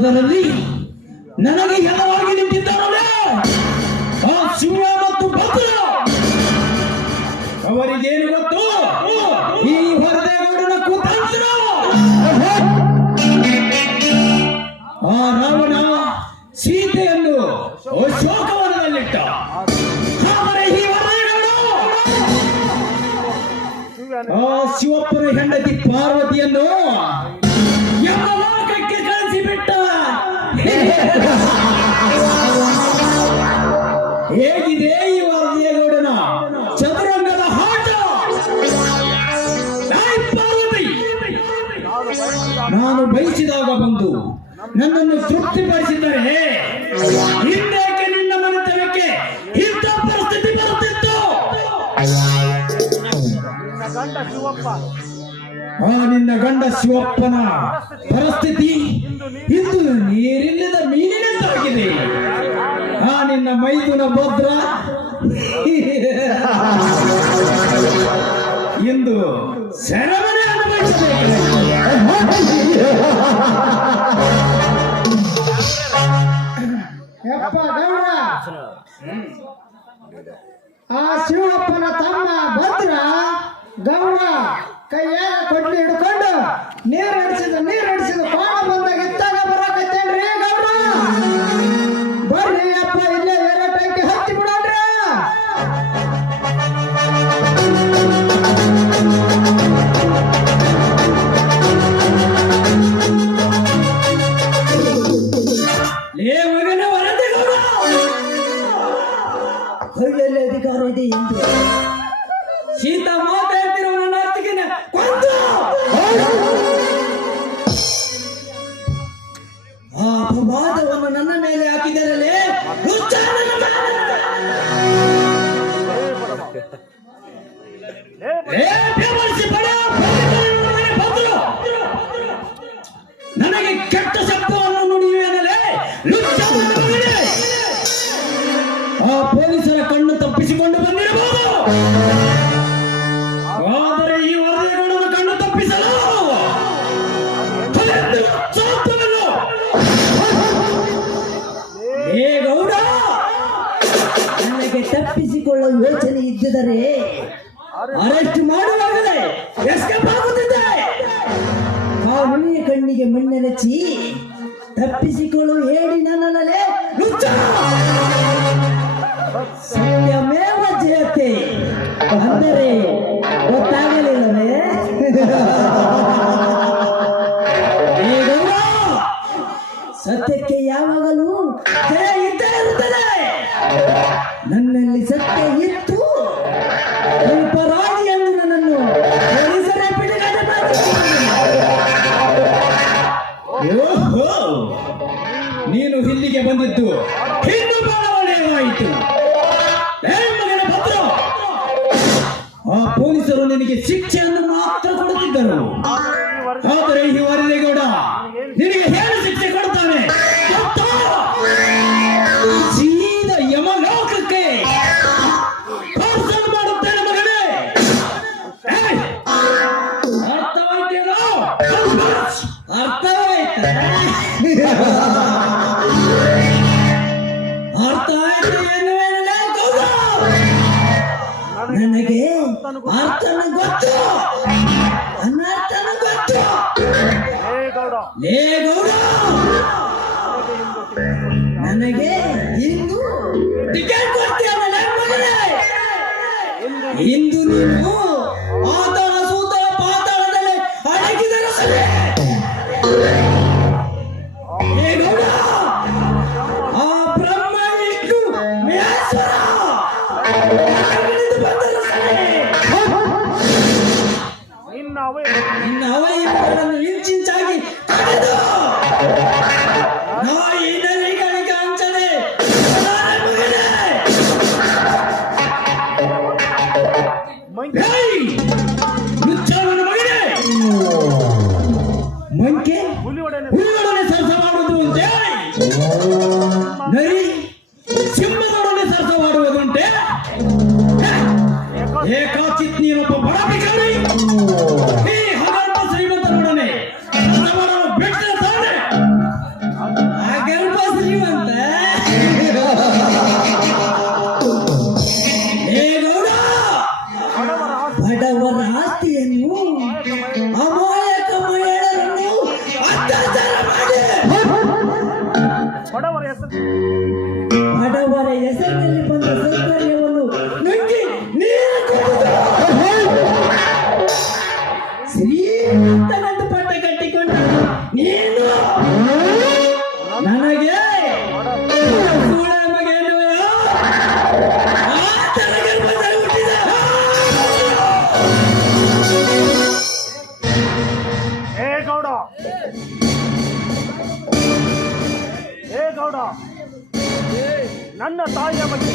ಅಂಥದರಲ್ಲಿ ನನಗೆ ಹೆದರಾಗಿ ನಿಂತಿದ್ದಾರಲ್ಲ? ಆ ಸಿಂಹ ಮತ್ತು ಭದ್ರ ಅವರಿಗೇನು ಗೊತ್ತು? ಈ ಹೊರದೇಗೌಡನ ಕುತಂತ್ರ. ಆ ರಾವಣ ಸೀತೆಯನ್ನು ಅಶೋಕವನದಲ್ಲಿಟ್ಟ. ಆ ಶಿವಪ್ಪನ ಹೆಂಡತಿ ಪಾರ್ವತಿಯನ್ನು ಹೇಗಿದೆ ಈ ವರದಿಯಗೌಡನ ಚದುರಂಗದ ಹಾಟ! ನಾನು ಬಯಸಿದಾಗ ಬಂದು ನನ್ನನ್ನು ತೃಪ್ತಿಪಡಿಸಿದರೆ ಹಿಂದೇಕೆ ನಿನ್ನ ಮನೆತನಕ್ಕೆ ಇಂಥ ಪರಿಸ್ಥಿತಿ ಬರುತ್ತಿತ್ತು? ಆ ನಿನ್ನ ಗಂಡ ಶಿವಪ್ಪನ ಪರಿಸ್ಥಿತಿ ಇಂದು ನೀರಿಲ್ಲದ ಮೀನಿನಂತಾಗಿದೆ. ಆ ನಿನ್ನ ಮೈದುನ ಭದ್ರ. ಇಂದು ಸೆರಮನೆ ಆ ಶಿವಪ್ಪನ ತಮ್ಮ ಭದ್ರ ಗೌಡ ಕೈಯಾಗ থাকলে ಯೋಚನೆ ಇದ್ದಿದರೆ ಅರೆಸ್ಟ್ ಮಾಡುವಾಗಲೇ ಎಸ್ಕೇಪ್ ಆಗುತ್ತಿದ್ದೆ ಕಾವಲಿಯ ಕಣ್ಣಿಗೆ ಮಣ್ಣೆರಚಿ ತಪ್ಪಿಸಿಕೊಳ್ಳು ಹೇಳಿ ನನ್ನಲ್ಲೇ ಸತ್ಯಮೇವ ಜಯತೆ ಅಂದರೆ ಗೊತ್ತಾಗಲಿಲ್ಲವೇ? ಸತ್ಯಕ್ಕೆ ಯಾವಾಗಲೂ ಜಯ ಇದ್ದೇ ಇರುತ್ತದೆ. ಪೊಲೀಸರು ನಿನಗೆ ಶಿಕ್ಷೆಯನ್ನು ಮಾತ್ರ ಕೊಡುತ್ತಿದ್ದರು. ಆದರೆ ಈ ನನಗೆ ಅರ್ಥನ ಗೊತ್ತು. ಅನರ್ಥನ ಗೊತ್ತು. ಹೇ ಗೌಡ ಲೇ ಗೌಡ. ನನಗೆ ಇಂದು ಟಿಕೆಟ್ ಮಗನೇ. ಇಂದು ನೀನು ಆತನ ಸೂತ ಪಾತಾಳದಲ್ಲಿ ಅಡಗಿದರೆ ಸರಿ. ಆ ಬ್ರಹ್ಮ ವಿಷ್ಣು ಮಹೇಶ್ವರ. ನಿನ್ನ ಅವೇ ನಿನ್ನ ಏಕಾಚಿತ್ ನೀನೊಬ್ಬ ಬಡ ಭಿಕಾರಿ ಈ ಹಗರ್ಭ ಶ್ರೀಮಂತನೊಡನೆ ಸರವರನು ಬಿಟ್ಟ ತಾನೆ ಹಗರ್ಭ ಶ್ರೀಮಂತ? ಬಡವರ ಆಸ್ತಿಯನ್ನು ಅಮಾಯಕ ಮಹಿಳೆಯರನ್ನು ಅತ್ಯಾಚಾರ ಮಾಡಿ. ಬಡವರ ಹೆಸರಿನಲ್ಲಿ ಬಂದ తాయి కాబట్టి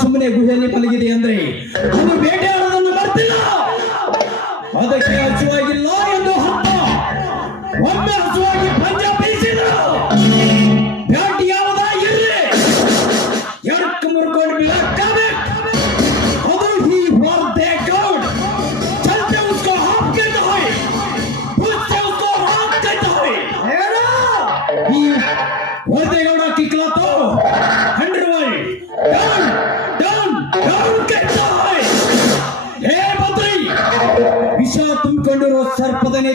ಸುಮ್ಮನೆ ಗುಹೆಯಲ್ಲಿ ಮಲಗಿದೆ ಅಂದ್ರೆ ಅದು ಬೇಟೆಯಾಡೋದನ್ನು ಬರ್ತಿಲ್ಲ. ಅದಕ್ಕೆ ಹಸುವಾಗಿಲ್ಲ ಎಂದು ಹಬ್ಬ ಒಮ್ಮೆ ಹಸುವಾಗಿ ಪಂಜ ಬೀಸಿದ್ರು. ಬ್ಯಾಟ್ ಹಿ ದೇ ಹಾಪ್ ಹಾಪ್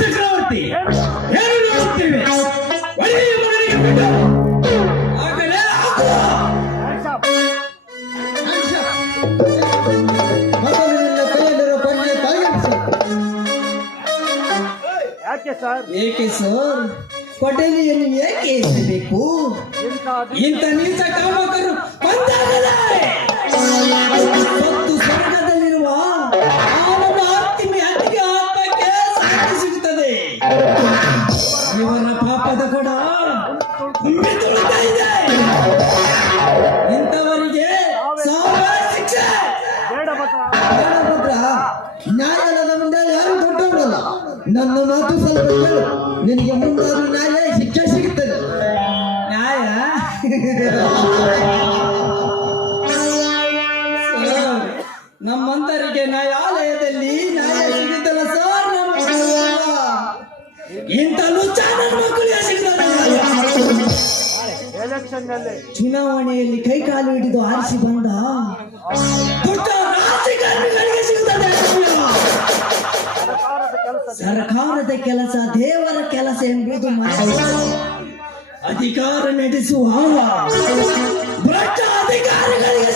ಚಕ್ರವರ್ತಿ ಏನು ನೋಡುತ್ತೇವೆ ಒಳ್ಳೆಯ ಮಗನಿಗೆ ಯಾಕೆ ಸರ್? ಏಕೆ ಸರ್? ಪಟೇಲಿಯನ್ನು ಏಕೆ ಎಸಬೇಕು? ಇಂಥ ನೀಚ ಕಾಮಕರು ನಮ್ಮಂತರಿಗೆ ನ್ಯಾಯಾಲಯದಲ್ಲಿ ನ್ಯಾಯ ಸಿಗುತ್ತಲ್ಲ ಸರ್ ಇಂತಲೂ ಮಕ್ಕಳು ಚುನಾವಣೆಯಲ್ಲಿ ಕೈಕಾಲು ಹಿಡಿದು ಆರಿಸಿ ಬಂದ ಸರ್ಕಾರದ ಕೆಲಸ ದೇವರ ಕೆಲಸ ಎಂಬುದು. ಅಧಿಕಾರ ನಡೆಸುವ ಭ್ರಷ್ಟ ಅಧಿಕಾರಿಗಳಿಗೆ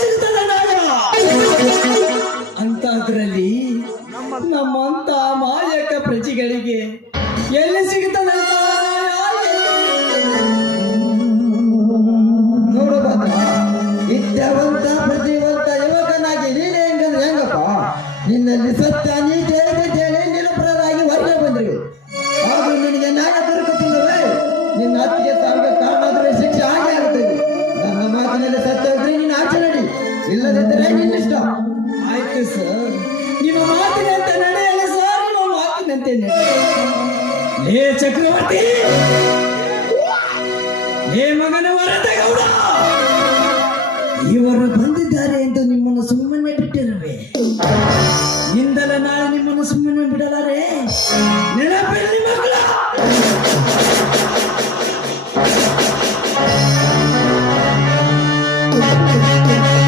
ಆಯ್ತು ಸರ್ ನಿಮ್ಮ ಮಾತಿನಂತೆ ನಡೆಯಲ್ಲ ಸರ್ ನಿಮ್ಮ ಮಾತಿನಂತೆ ಹೇ ಚಕ್ರವರ್ತಿ! ಹೇ ಮಗನ ವರದ ಗೌಡ! ಇವರು ಬಂದಿದ್ದಾರೆ ಎಂದು ನಿಮ್ಮನ್ನು ಸುಮ್ಮನೆ ಬಿಟ್ಟಿರುವೆ. ಇಂದಲ ನಾಳೆ ನಿಮ್ಮನ್ನು ಸುಮ್ಮನೆ ಬಿಡಲಾರೆ. ನೆನಪಿರಲಿ Thank ಏ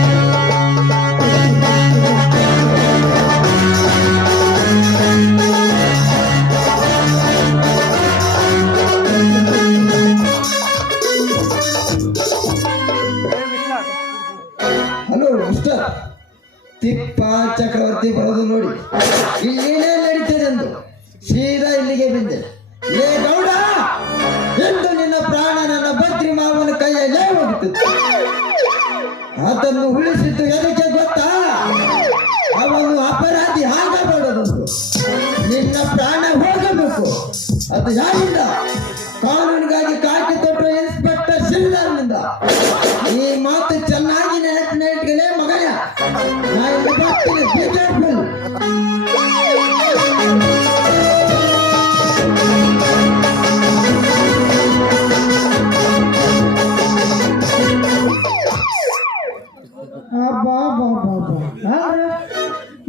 ಅದನ್ನು ಉಳಿಸಿದ್ದು ಎದಕ್ಕೆ ಗೊತ್ತಾ? ಅವನು ಅಪರಾಧಿ ಆಗಬಾರದು. ನಿನ್ನ ಪ್ರಾಣ ಹೋಗಬೇಕು. ಅದು ಯಾರಿಂದ?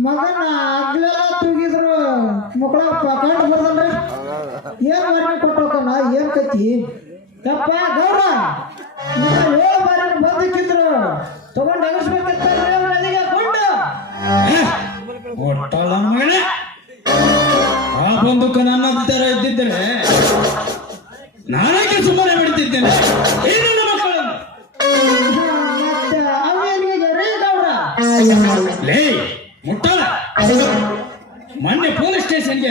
ಮಗನ ಆಗ್ಲೆಲ್ಲ ತೂಗಿದ್ರು ಮಕ್ಕಳ ಕಂಡು ಬರ್ದಲ್ರಿ ಏನ್ ಮಾಡಿ ಕೊಟ್ಟೋಕನ ಏನ್ ಕತಿ ಯಪ್ಪ ಗೌಡ ಬಂದಕ್ಕಿದ್ರು ತಗೊಂಡು ನನ್ನ ಇದ್ದಿದ್ರೆ ನಾನೇಕೆ ಸುಮ್ಮನೆ ಬಿಡ್ತಿದ್ದೇನೆ. ಏನು